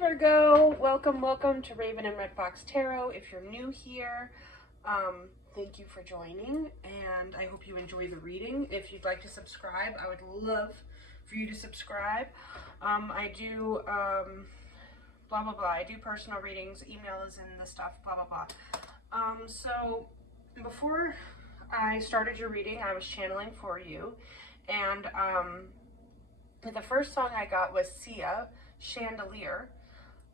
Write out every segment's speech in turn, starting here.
Virgo, welcome to Raven and Red Fox Tarot. If you're new here, thank you for joining, and I hope you enjoy the reading. If you'd like to subscribe, I would love for you to subscribe. I do blah blah blah. I do personal readings. Email is in the stuff. Blah blah blah. So before I started your reading, I was channeling for you, and the first song I got was Sia, Chandelier,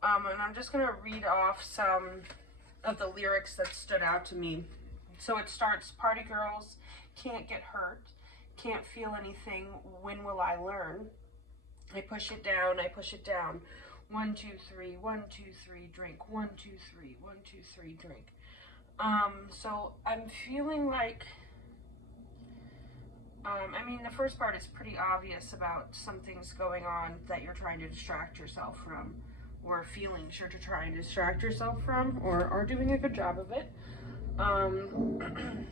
and I'm just going to read off some of the lyrics that stood out to me. So it starts, party girls can't get hurt, can't feel anything, when will I learn? I push it down, 1, 2, 3, 1, 2, 3, drink, 1, 2, 3, 1, 2, 3, drink. So I'm feeling like, I mean, the first part is pretty obvious about some things going on that you're trying to distract yourself from, or feelings you're trying to distract yourself from, or are doing a good job of it. And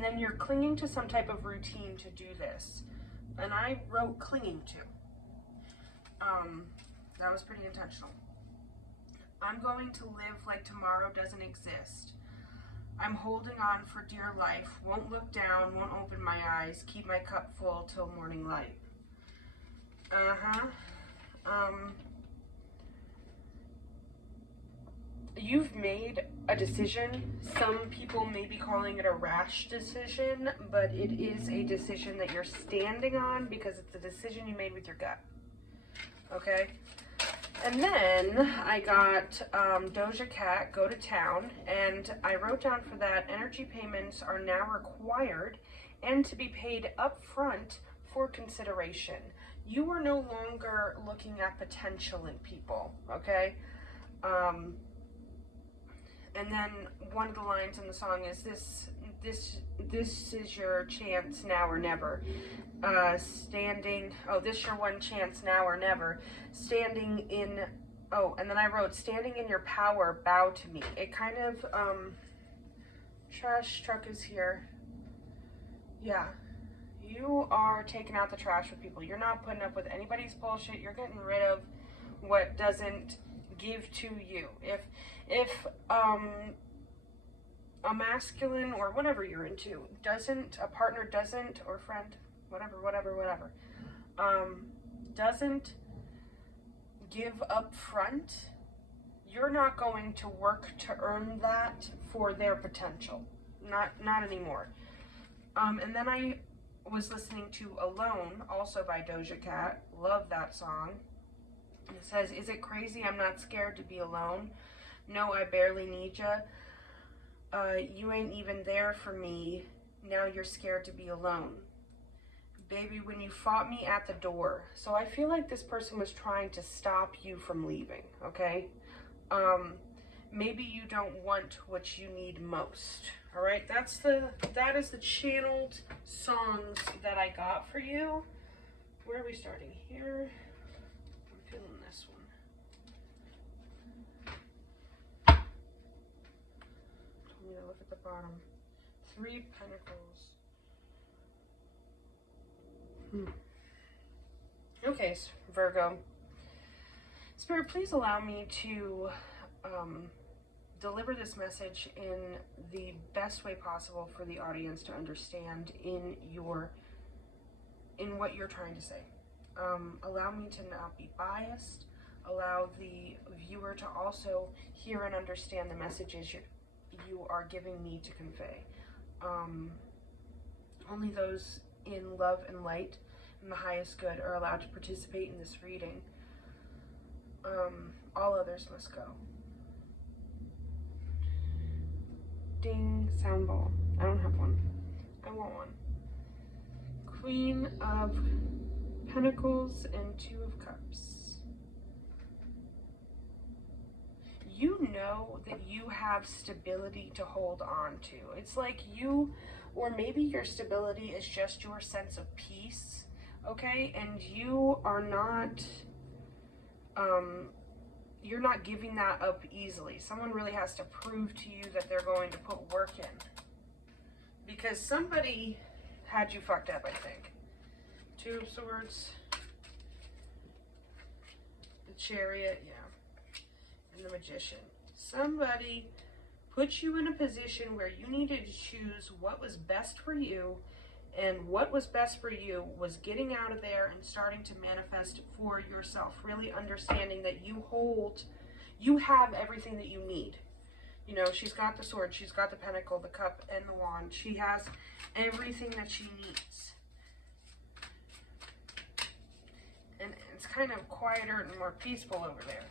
then you're clinging to some type of routine to do this. And I wrote clinging to. That was pretty intentional. I'm going to live like tomorrow doesn't exist. I'm holding on for dear life, won't look down, won't open my eyes, keep my cup full till morning light. You've made a decision. Some people may be calling it a rash decision, but it is a decision that you're standing on because it's a decision you made with your gut. Okay? And then I got Doja Cat, Go to Town, and I wrote down for that, energy payments are now required and to be paid up front for consideration. You are no longer looking at potential in people, okay? And then one of the lines in the song is this is your chance now or never. This your one chance now or never. And then I wrote, standing in your power, bow to me. It kind of, trash truck is here. Yeah, you are taking out the trash with people. You're not putting up with anybody's bullshit. You're getting rid of what doesn't give to you. If a masculine or whatever you're into a partner doesn't, or friend, whatever, doesn't give up front, you're not going to work to earn that for their potential. Not anymore. And then I was listening to Alone, also by Doja Cat. Love that song. It says, is it crazy I'm not scared to be alone? No, I barely need ya. You ain't even there for me. Now you're scared to be alone. Baby, when you fought me at the door. So I feel like this person was trying to stop you from leaving, okay? Maybe you don't want what you need most. All right, that is the channeled songs that I got for you. Where are we starting? Here. I'm feeling this one. Told me to look at the bottom. 3 Pentacles. Okay, Virgo. Spirit, please allow me to deliver this message in the best way possible for the audience to understand in what you're trying to say. Allow me to not be biased. Allow the viewer to also hear and understand the messages you are giving me to convey. Only those in love and light and the highest good are allowed to participate in this reading. All others must go. Ding, sound ball. I don't have one. I want one. Queen of Pentacles and 2 of Cups. You know that you have stability to hold on to. It's like you, or maybe your stability is just your sense of peace, okay? And you are not, you're not giving that up easily. Someone really has to prove to you that they're going to put work in. Because somebody had you fucked up, I think. 2 of Swords. The Chariot, yeah. and the Magician. Somebody put you in a position where you needed to choose what was best for you, and what was best for you was getting out of there and starting to manifest for yourself, really understanding that you have everything that you need. You know, she's got the sword, she's got the pentacle, the cup, and the wand. She has everything that she needs. And it's kind of quieter and more peaceful over there.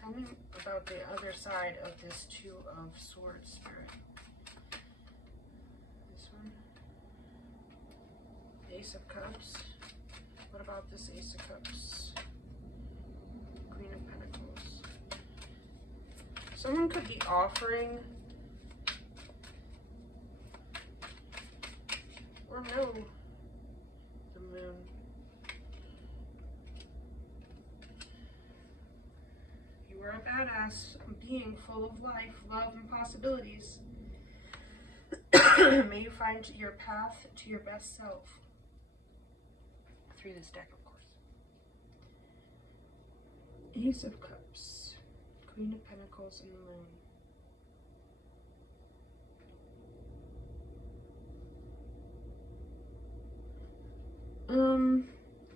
Tell me about the other side of this Two of Swords, Spirit. This one. Ace of Cups. What about this Ace of Cups? Queen of Pentacles. Someone could be offering, or no, the Moon. You are a badass being full of life, love, and possibilities. May you find your path to your best self through this deck, of course. Ace of Cups, Queen of Pentacles, and the Moon.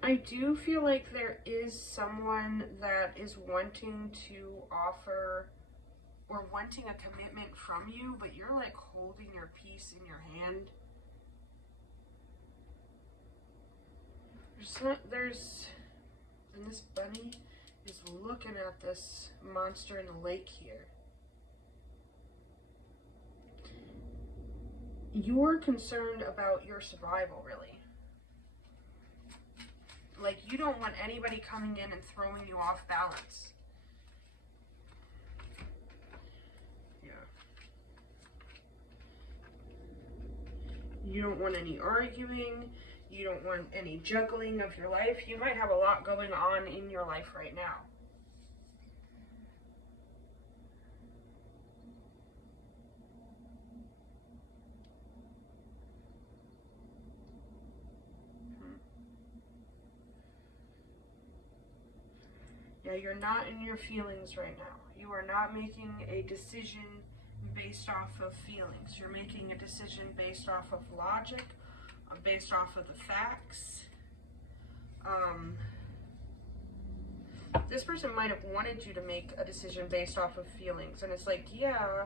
I do feel like there is someone that is wanting to offer or wanting a commitment from you, but you're like holding your peace in your hand. And this bunny is looking at this monster in the lake here. You're concerned about your survival, really. Like, you don't want anybody coming in and throwing you off balance. Yeah. You don't want any arguing. You don't want any juggling of your life. You might have a lot going on in your life right now. Yeah, you're not in your feelings right now. You are not making a decision based off of feelings. You're making a decision based off of logic, based off of the facts. This person might have wanted you to make a decision based off of feelings. And it's like, yeah,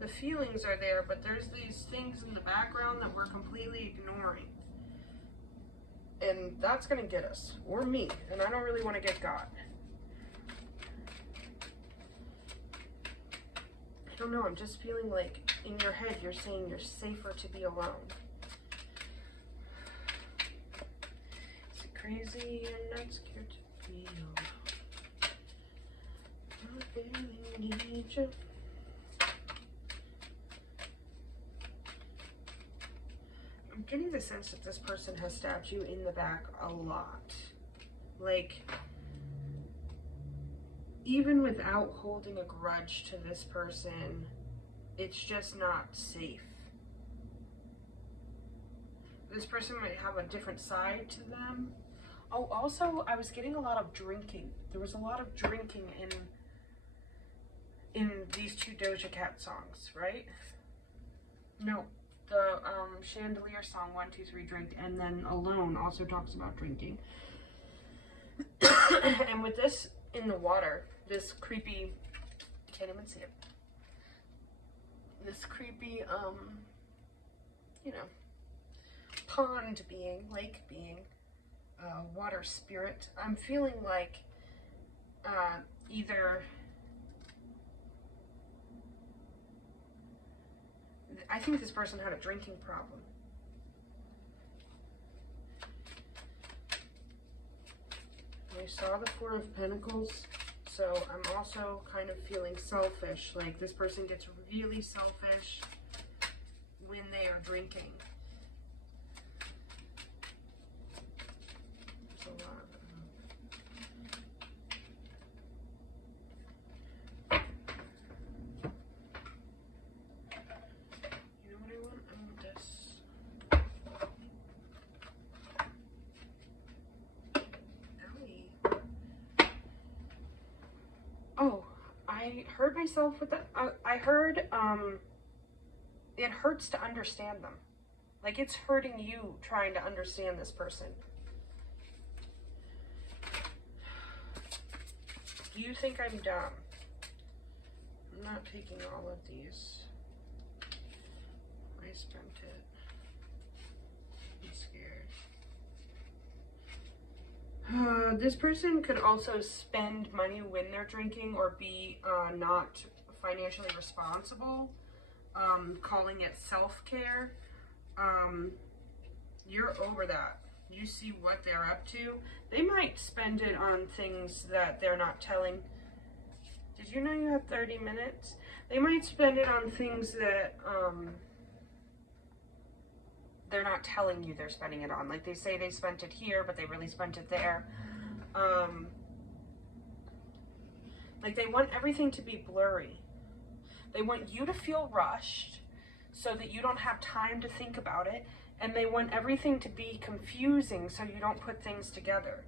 the feelings are there, but there's these things in the background that we're completely ignoring. And that's going to get us, or me. And I don't really want to get got. I don't know, I'm just feeling like in your head you're saying you're safer to be alone. Is it crazy? I'm not scared to be alone. I really need you. I'm getting the sense that this person has stabbed you in the back a lot. Like, even without holding a grudge to this person, it's just not safe. This person might have a different side to them. Oh, also, I was getting a lot of drinking. There was a lot of drinking in these two Doja Cat songs, right? No, the Chandelier song, 1, 2, 3, Drink, and then Alone also talks about drinking. And with this in the water, this creepy, can't even see it, this creepy, you know, pond being, lake being, water spirit, I'm feeling like either, I think this person had a drinking problem. I saw the Four of Pentacles, so I'm also kind of feeling selfish. Like, this person gets really selfish when they are drinking. There's a lot. You know what I want? I want this. Oh, I I heard myself with that. I heard it hurts to understand them. Like, it's hurting you trying to understand this person. Do you think I'm dumb? I'm not taking all of these. I spent it. I'm scared. This person could also spend money when they're drinking or be not financially responsible, calling it self-care. You're over that. You see what they're up to. They might spend it on things that they're not telling. Did you know you have 30 minutes? They might spend it on things that they're not telling you they're spending it on. Like, they say they spent it here, but they really spent it there. Like, they want everything to be blurry. They want you to feel rushed so that you don't have time to think about it. And they want everything to be confusing so you don't put things together.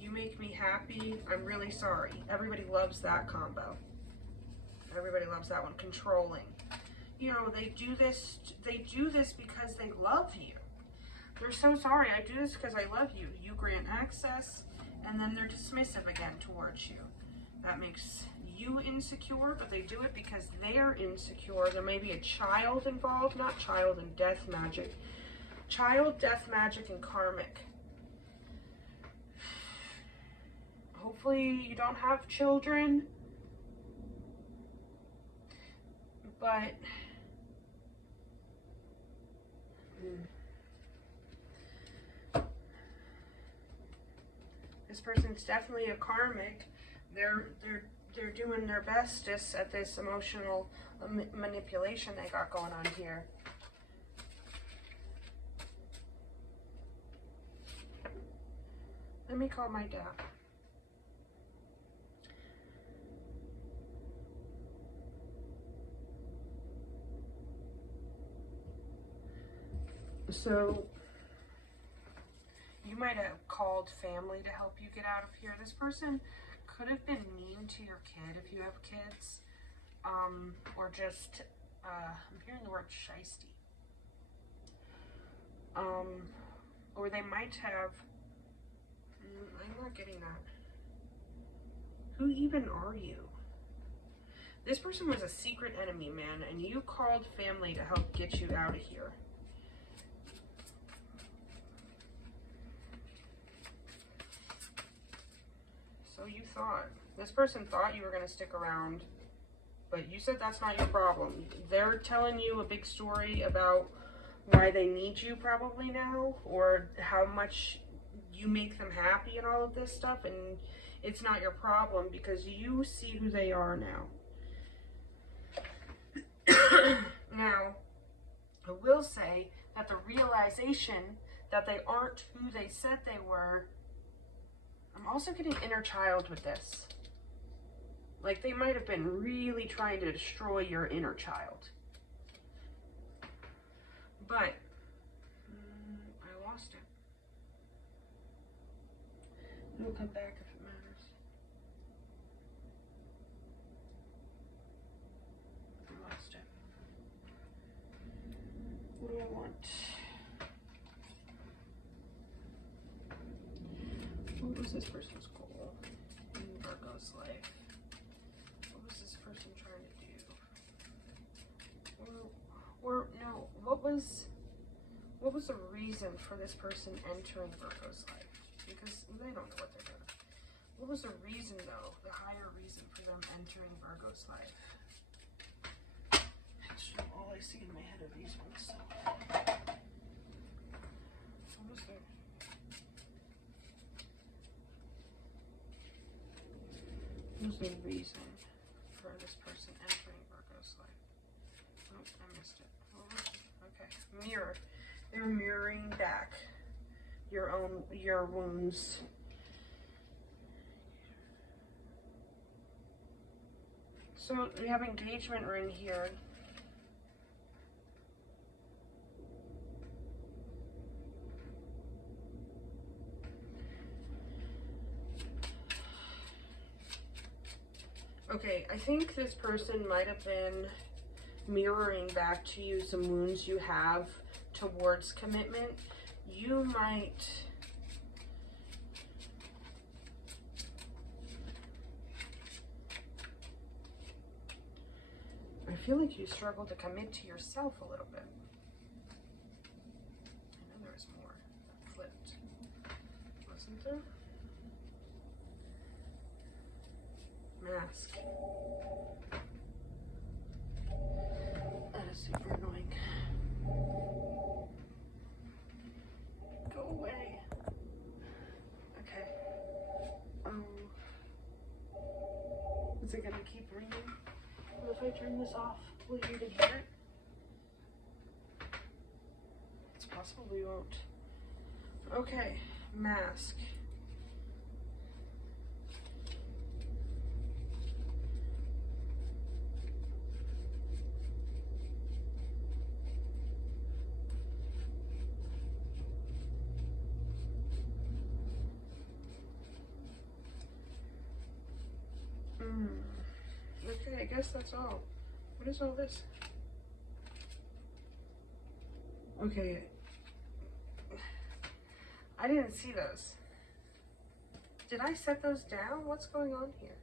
You make me happy. I'm really sorry. Everybody loves that combo. Everybody loves that one. Controlling. You know, they do this because they love you. They're so sorry. I do this because I love you. You grant access, and then they're dismissive again towards you. That makes you insecure, but they do it because they're insecure. There may be a child involved, not child and death magic. Child, death magic, and karmic. Hopefully you don't have children, but this person's definitely a karmic. They're doing their bestest at this emotional manipulation they got going on here. Let me call my dad. So, you might have called family to help you get out of here. This person could have been mean to your kid if you have kids. Or just, I'm hearing the word shiesty. Or they might have, I'm not getting that. Who even are you? This person was a secret enemy, man, and you called family to help get you out of here. So you thought. This person thought you were going to stick around, but you said that's not your problem. They're telling you a big story about why they need you probably now, or how much you make them happy and all of this stuff, and it's not your problem because you see who they are now. Now, I will say that the realization that they aren't who they said they were, I'm also getting inner child with this. Like, they might have been really trying to destroy your inner child. But, I lost it. It'll come back if it matters. I lost it. What do I want? What was this person's goal in Virgo's life? What was this person trying to do? Or no, what was the reason for this person entering Virgo's life? Because they don't know what they're doing. What was the reason, though, the higher reason for them entering Virgo's life? That's all I see in my head are these ones. So. What was the... What was the reason for this person entering Virgo's life? Oh, I missed it. What was it? Okay. Mirror. They're mirroring back your wounds. So we have engagement ring here. Okay, I think this person might have been mirroring back to you some wounds you have towards commitment. You might... I feel like you struggle to commit to yourself a little bit. And then there's more that flipped. Wasn't there? Mask. That is super annoying. Go away. Okay. Is it gonna keep ringing? What if I turn this off? Will you even hear it? It's possible we won't. Okay, mask. Okay, I guess that's all. What is all this? Okay. I didn't see those. Did I set those down? What's going on here?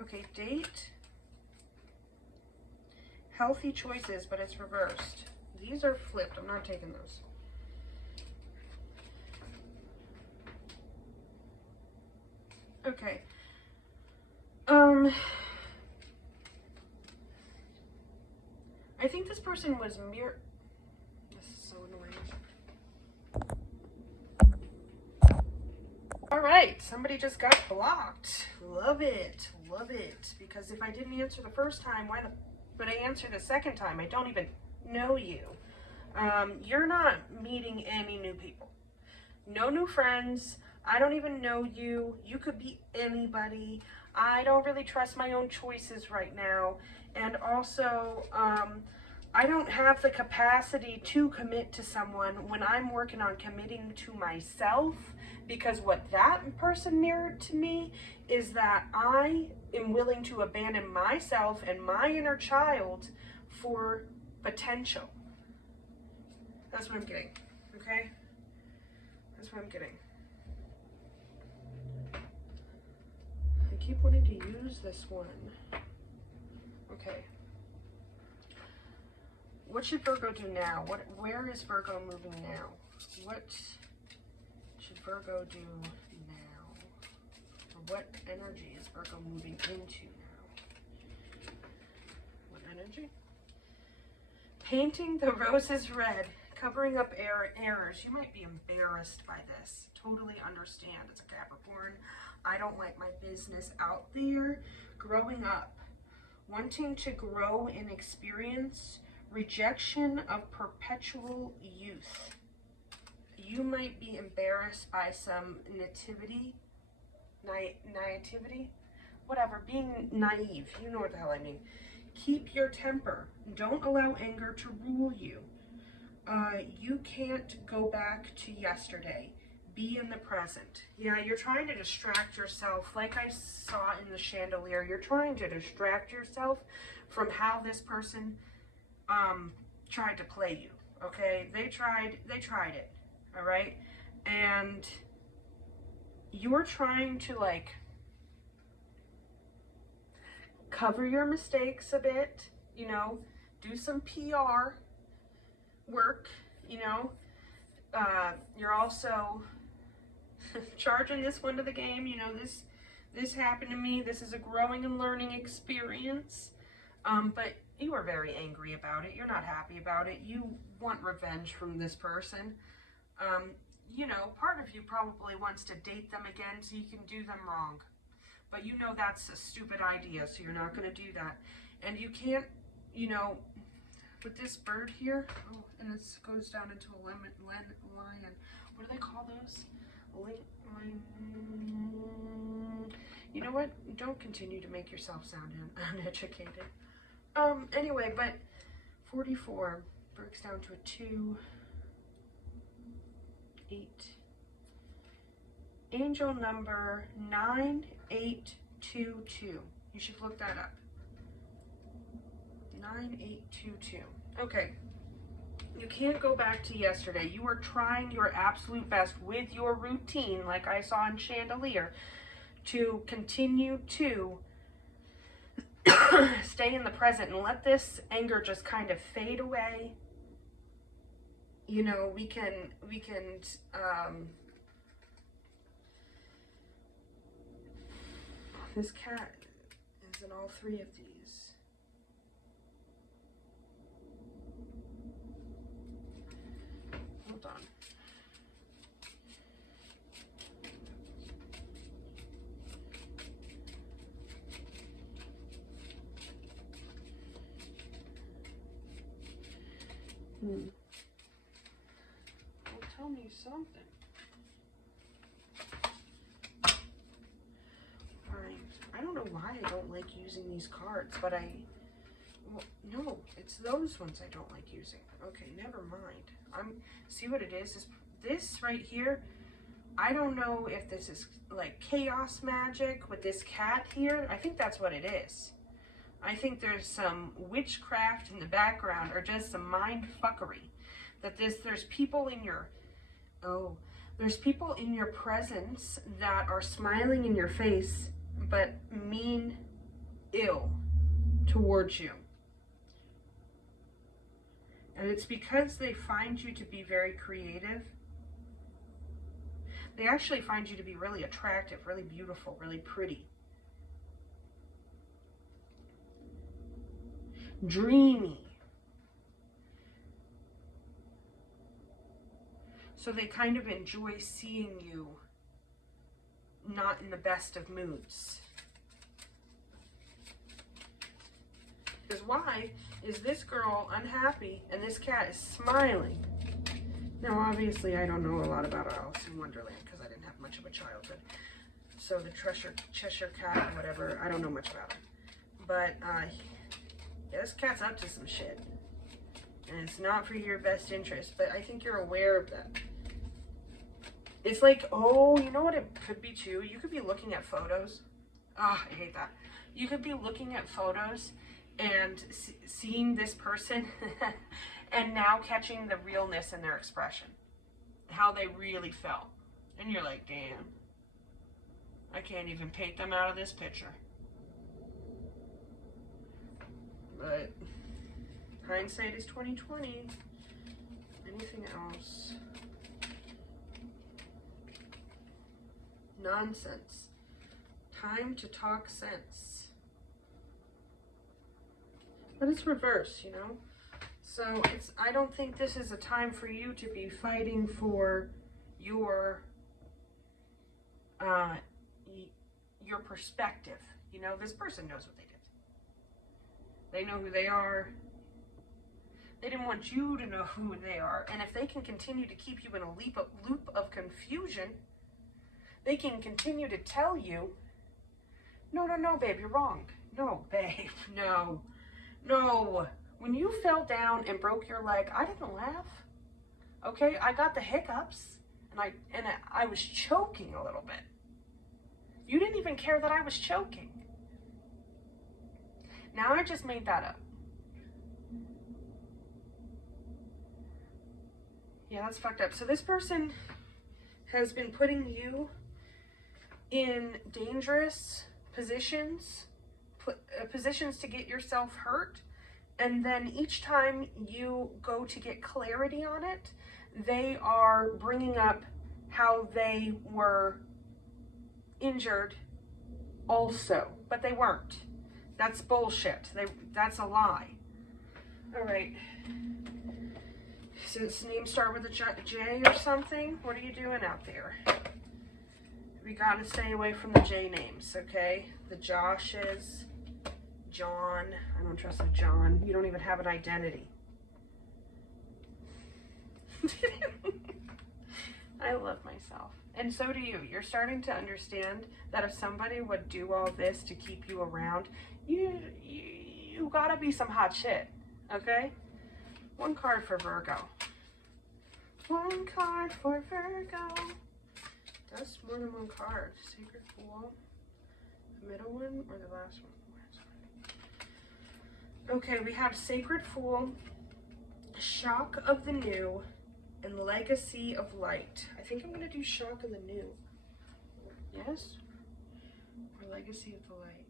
Okay, date. Healthy choices, but it's reversed. These are flipped. I'm not taking those. Okay. I think this person was This is so annoying. All right, somebody just got blocked. Love it, because if I didn't answer the first time, why would I answer the second time? I don't even know you. You're not meeting any new people. No new friends. I don't even know you. You could be anybody. I don't really trust my own choices right now. And also, I don't have the capacity to commit to someone when I'm working on committing to myself, because what that person mirrored to me is that I am willing to abandon myself and my inner child for potential. That's what I'm getting, okay? That's what I'm getting. I keep wanting to use this one. Okay. What should Virgo do now? Where is Virgo moving now? What should Virgo do now? Or what energy is Virgo moving into now? What energy? Painting the roses red, covering up errors. You might be embarrassed by this. Totally understand. It's a Capricorn. I don't like my business out there. Growing up, wanting to grow in experience, rejection of perpetual youth. You might be embarrassed by some nativity, whatever, being naive. You know what the hell I mean. Keep your temper. Don't allow anger to rule you. You can't go back to yesterday. Be in the present. Yeah, you're trying to distract yourself. Like I saw in the chandelier, you're trying to distract yourself from how this person tried to play you. Okay, they tried it. All right, and you're trying to like cover your mistakes a bit. You know, do some PR work. You know, you're also charging this one to the game. You know, this happened to me. This is a growing and learning experience. But you are very angry about it. You're not happy about it. You want revenge from this person. You know, part of you probably wants to date them again so you can do them wrong. But you know that's a stupid idea, so you're not going to do that. And you can't, you know, with this bird here, oh, and it goes down into a lion. What do they call those? You know what? Don't continue to make yourself sound uneducated. Anyway, but 44 breaks down to a 2, 8. Angel number 9822. You should look that up. 9822. Okay. You can't go back to yesterday. You are trying your absolute best with your routine, like I saw in Chandelier, to continue to stay in the present and let this anger just kind of fade away. You know, we can this cat is in all three of these. Hold on. Well, tell me something. Fine. I don't know why I don't like using these cards, but well, no, it's those ones I don't like using. Okay, never mind. See what it is this right here. I don't know if this is like chaos magic with this cat here. I think that's what it is. I think there's some witchcraft in the background, or just some mind fuckery. That there's people in your, there's people in your presence that are smiling in your face, but mean ill towards you. And it's because they find you to be very creative. They actually find you to be really attractive, really beautiful, really pretty. Dreamy. So they kind of enjoy seeing you not in the best of moods. Because why is this girl unhappy and this cat is smiling? Now obviously I don't know a lot about Alice in Wonderland because I didn't have much of a childhood. So the Cheshire Cat or whatever, I don't know much about him. But yeah, this cat's up to some shit. And it's not for your best interest, but I think you're aware of that. It's like, oh, you know what it could be too? You could be looking at photos. Ah, I hate that. You could be looking at photos and seeing this person and now catching the realness in their expression. How they really felt. And you're like, damn. I can't even paint them out of this picture. But hindsight is 20/20. Anything else? Nonsense. Time to talk sense. But it's reverse, you know? So I don't think this is a time for you to be fighting for your perspective. You know, this person knows what they did. They know who they are. They didn't want you to know who they are. And if they can continue to keep you in a loop of confusion, they can continue to tell you, no, babe, you're wrong. No, babe, no. When you fell down and broke your leg, I didn't laugh. Okay, I got the hiccups, and I was choking a little bit. You didn't even care that I was choking. Now I just made that up. Yeah, that's fucked up. So this person has been putting you in dangerous positions, positions to get yourself hurt. And then each time you go to get clarity on it, they are bringing up how they were injured also, but they weren't. That's bullshit. That's a lie. All right. Since names start with a J or something, what are you doing out there? We gotta stay away from the J names, okay? The Joshes, John. I don't trust a John. You don't even have an identity. I love myself. And so do you. You're starting to understand that if somebody would do all this to keep you around, you gotta be some hot shit, okay? One card for Virgo. One card for Virgo. That's more than one card. Sacred Fool. middle one or the last one? Okay, we have Sacred Fool, Shock of the New, and Legacy of Light. I think I'm going to do Shock of the New. Yes? Or Legacy of the Light.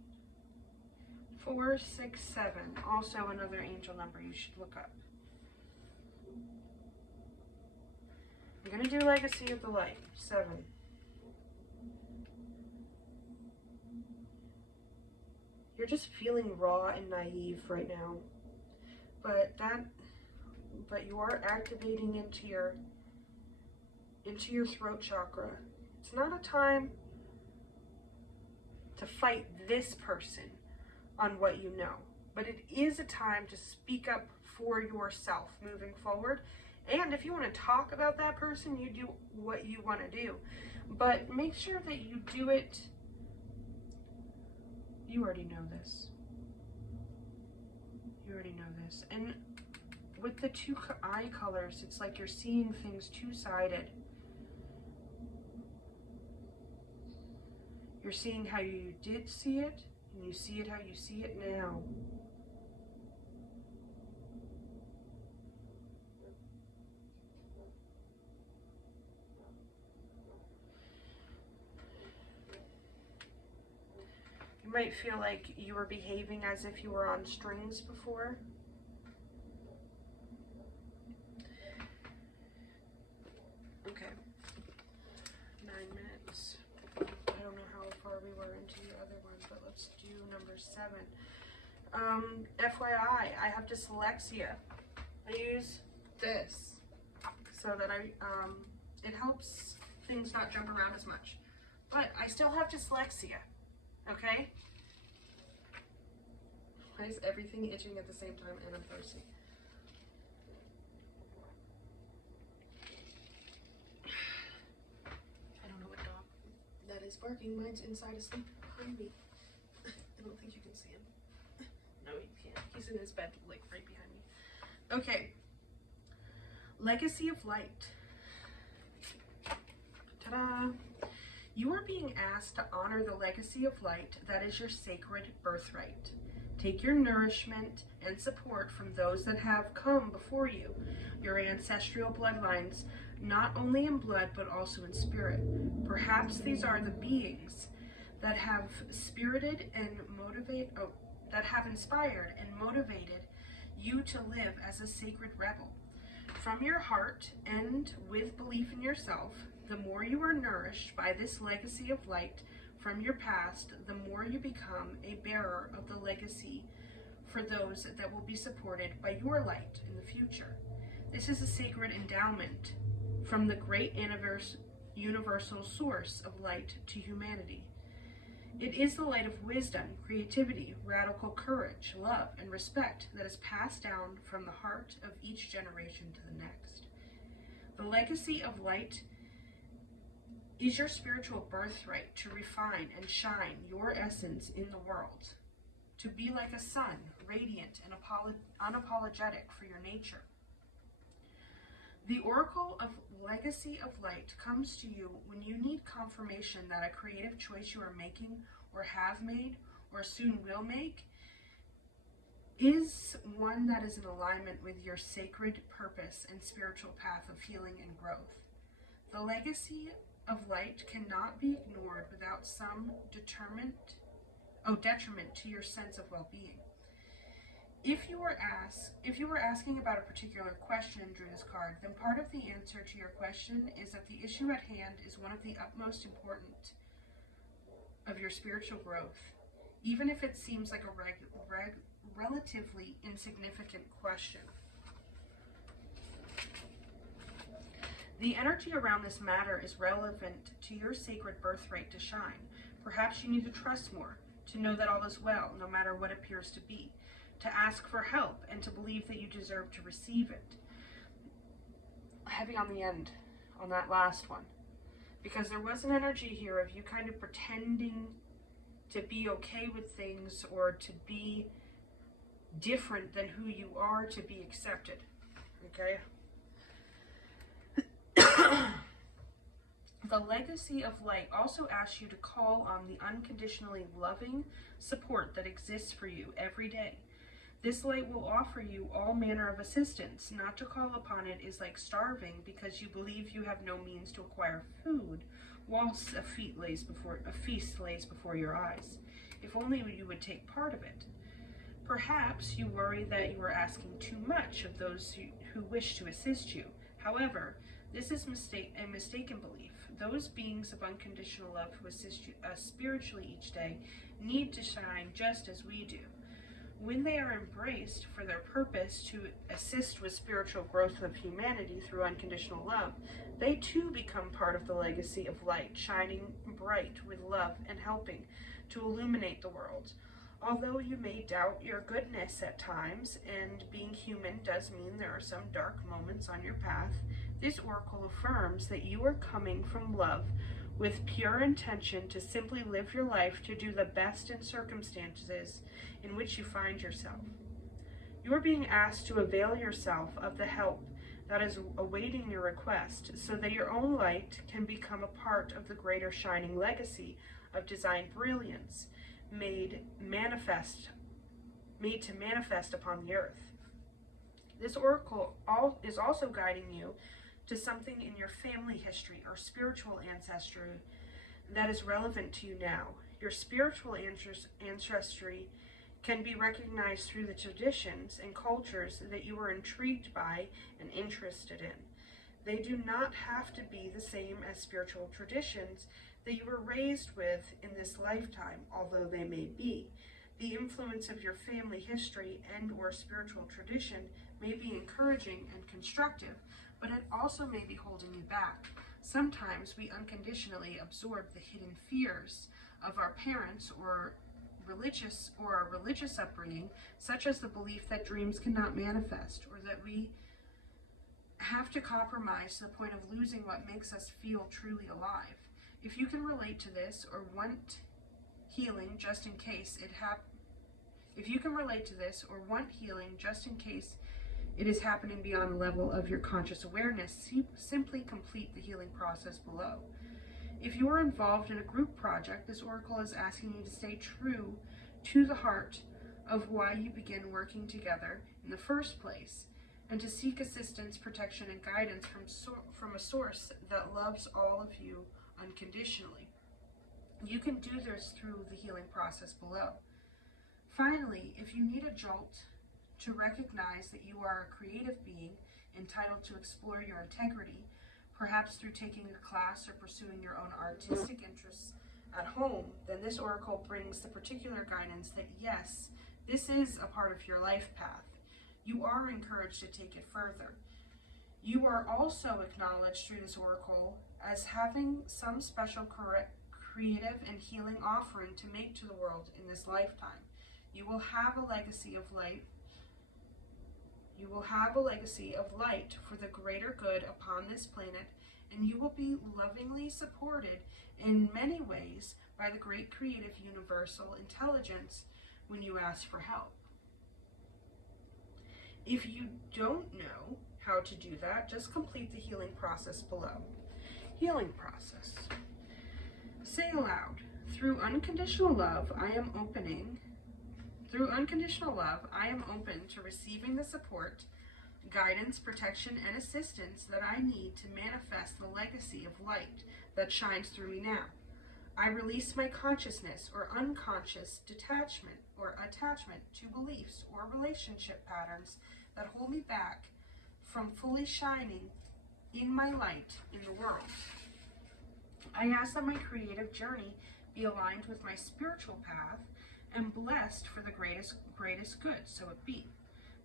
4, 6, 7. Also another angel number you should look up. I'm going to do Legacy of the Light. 7. You're just feeling raw and naive right now. But you are activating into your throat chakra. It's not a time to fight this person on what you know, but it is a time to speak up for yourself moving forward. And if you want to talk about that person, you do what you want to do, but make sure that you do it. You already know this. You already know this. And with the 2 eye colors, it's like you're seeing things two-sided. You're seeing how you did see it, and you see it how you see it now. You might feel like you were behaving as if you were on strings before. Okay. 9 minutes. I don't know how far we were into the other one, but let's do number 7. FYI, I have dyslexia. I use this so that it helps things not jump around as much. But I still have dyslexia, okay? Why is everything itching at the same time and I'm thirsty? I don't know what dog that is barking. Mine's inside asleep behind me. I don't think you can see him. No, you can't. He's in his bed, like right behind me. Okay. Legacy of Light. Ta-da! You are being asked to honor the legacy of light that is your sacred birthright. Take your nourishment and support from those that have come before you, your ancestral bloodlines, not only in blood but also in spirit. Perhaps these are the beings that have that have inspired and motivated you to live as a sacred rebel. From your heart and with belief in yourself, the more you are nourished by this legacy of light from your past, the more you become a bearer of the legacy for those that will be supported by your light in the future. This is a sacred endowment from the great universal source of light to humanity. It is the light of wisdom, creativity, radical courage, love, and respect that is passed down from the heart of each generation to the next. The legacy of light is your spiritual birthright to refine and shine your essence in the world, to be like a sun, radiant and unapologetic for your nature. The oracle of legacy of light comes to you when you need confirmation that a creative choice you are making or have made or soon will make is one that is in alignment with your sacred purpose and spiritual path of healing and growth. The legacy of light cannot be ignored without some detriment to your sense of well-being. If you were asking about a particular question and drew this card, then part of the answer to your question is that the issue at hand is one of the utmost important of your spiritual growth, even if it seems like a relatively insignificant question. The energy around this matter is relevant to your sacred birthright to shine. Perhaps you need to trust more, to know that all is well, no matter what appears to be, to ask for help, and to believe that you deserve to receive it. Heavy on the end, on that last one. Because there was an energy here of you kind of pretending to be okay with things or to be different than who you are to be accepted. Okay? The legacy of light also asks you to call on the unconditionally loving support that exists for you every day. This light will offer you all manner of assistance. Not to call upon it is like starving because you believe you have no means to acquire food, whilst a feast lays before your eyes. If only you would take part of it. Perhaps you worry that you are asking too much of those who wish to assist you. However, this is a mistaken belief. Those beings of unconditional love who assist us spiritually each day need to shine just as we do. When they are embraced for their purpose to assist with spiritual growth of humanity through unconditional love, they too become part of the legacy of light, shining bright with love and helping to illuminate the world. Although you may doubt your goodness at times, and being human does mean there are some dark moments on your path, this oracle affirms that you are coming from love with pure intention to simply live your life to do the best in circumstances in which you find yourself. You are being asked to avail yourself of the help that is awaiting your request so that your own light can become a part of the greater shining legacy of divine brilliance made to manifest upon the earth. This oracle is also guiding you to something in your family history or spiritual ancestry that is relevant to you now. Your spiritual ancestry can be recognized through the traditions and cultures that you are intrigued by and interested in. They do not have to be the same as spiritual traditions that you were raised with in this lifetime, although they may be. The influence of your family history and or spiritual tradition may be encouraging and constructive, but it also may be holding you back. Sometimes we unconditionally absorb the hidden fears of our parents or our religious upbringing, such as the belief that dreams cannot manifest, or that we have to compromise to the point of losing what makes us feel truly alive. If you can relate to this or want healing just in case it is happening beyond the level of your conscious awareness, simply complete the healing process below. If you are involved in a group project, this oracle is asking you to stay true to the heart of why you begin working together in the first place, and to seek assistance, protection, and guidance from a source that loves all of you unconditionally. You can do this through the healing process below. Finally, if you need a jolt to recognize that you are a creative being entitled to explore your integrity, perhaps through taking a class or pursuing your own artistic interests at home, then this oracle brings the particular guidance that yes, this is a part of your life path. You are encouraged to take it further. You are also acknowledged through this oracle as having some special creative and healing offering to make to the world in this lifetime. You will have a legacy of light. You will have a legacy of light for the greater good upon this planet, and you will be lovingly supported in many ways by the great creative universal intelligence when you ask for help. If you don't know how to do that, just complete the healing process below. Healing process. Say aloud, through unconditional love, I am open to receiving the support, guidance, protection, and assistance that I need to manifest the legacy of light that shines through me now. I release my consciousness or unconscious detachment or attachment to beliefs or relationship patterns that hold me back from fully shining in my light in the world. I ask that my creative journey be aligned with my spiritual path and blessed for the greatest good, so it be.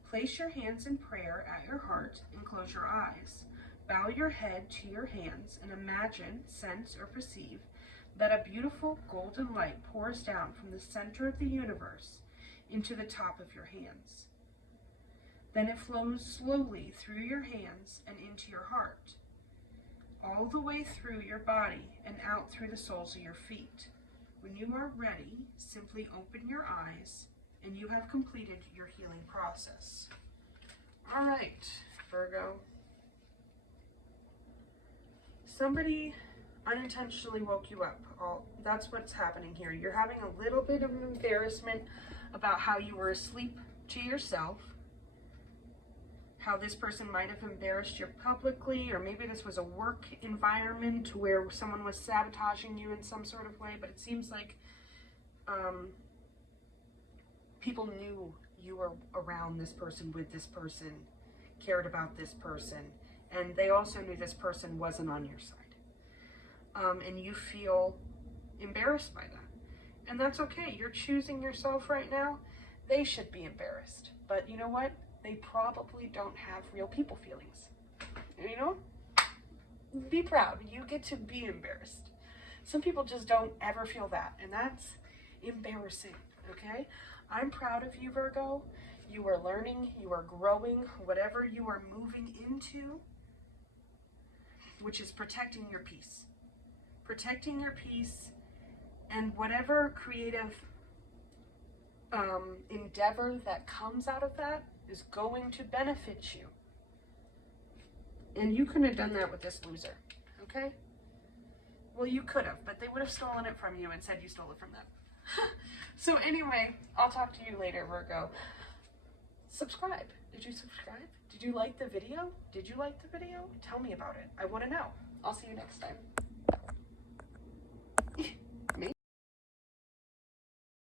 Place your hands in prayer at your heart and close your eyes. Bow your head to your hands and imagine, sense, or perceive that a beautiful golden light pours down from the center of the universe into the top of your hands. Then it flows slowly through your hands and into your heart, all the way through your body and out through the soles of your feet. When you are ready, simply open your eyes and you have completed your healing process. All right, Virgo. Somebody unintentionally woke you up. That's what's happening here. You're having a little bit of embarrassment about how you were asleep to yourself, how this person might have embarrassed you publicly, or maybe this was a work environment where someone was sabotaging you in some sort of way, but it seems like people knew you were around this person, with this person, cared about this person, and they also knew this person wasn't on your side. And you feel embarrassed by that. And that's okay. You're choosing yourself right now. They should be embarrassed. But you know what? They probably don't have real people feelings. You know? Be proud. You get to be embarrassed. Some people just don't ever feel that. And that's embarrassing. Okay? I'm proud of you, Virgo. You are learning. You are growing. Whatever you are moving into, which is protecting your peace. Protecting your peace, and whatever creative endeavor that comes out of that is going to benefit you. And you couldn't have done that with this loser, okay? Well, you could have, but they would have stolen it from you and said you stole it from them. So anyway, I'll talk to you later, Virgo. Subscribe. Did you subscribe? Did you like the video? Did you like the video? Tell me about it. I want to know. I'll see you next time.